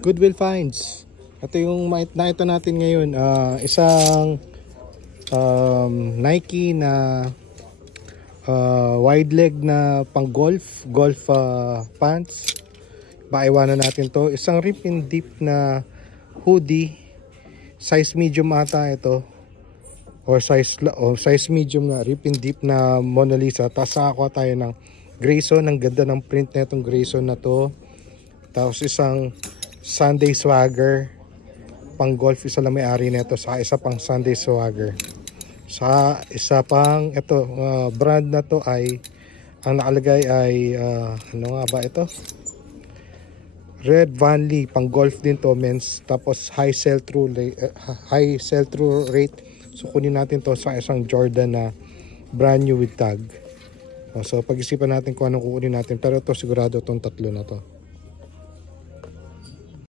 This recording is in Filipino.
Goodwill Finds. Ito yung nakita natin ngayon. Isang Nike na wide leg na pang golf pants. Baiwanan natin to. Isang rip and deep na hoodie. Size medium ata ito. Or size medium na rip and deep na Mona Lisa. Tapos nakakuha tayo ng Grayson. Ang ganda ng print na itong Grayson na to. Tapos isang Sunday Swagger pang golf, isa lang may-ari nito. Sa isa pang Sunday Swagger. Sa isa pang ito brand na to ay ang nakalagay ay ano nga ba ito? Red Van Lee, pang golf din to, men's. Tapos high sell through rate. So kunin natin to sa isang Jordan na brand new with tag. So pag-isipan natin kung anong kukunin natin, pero to sigurado tong tatlo na to.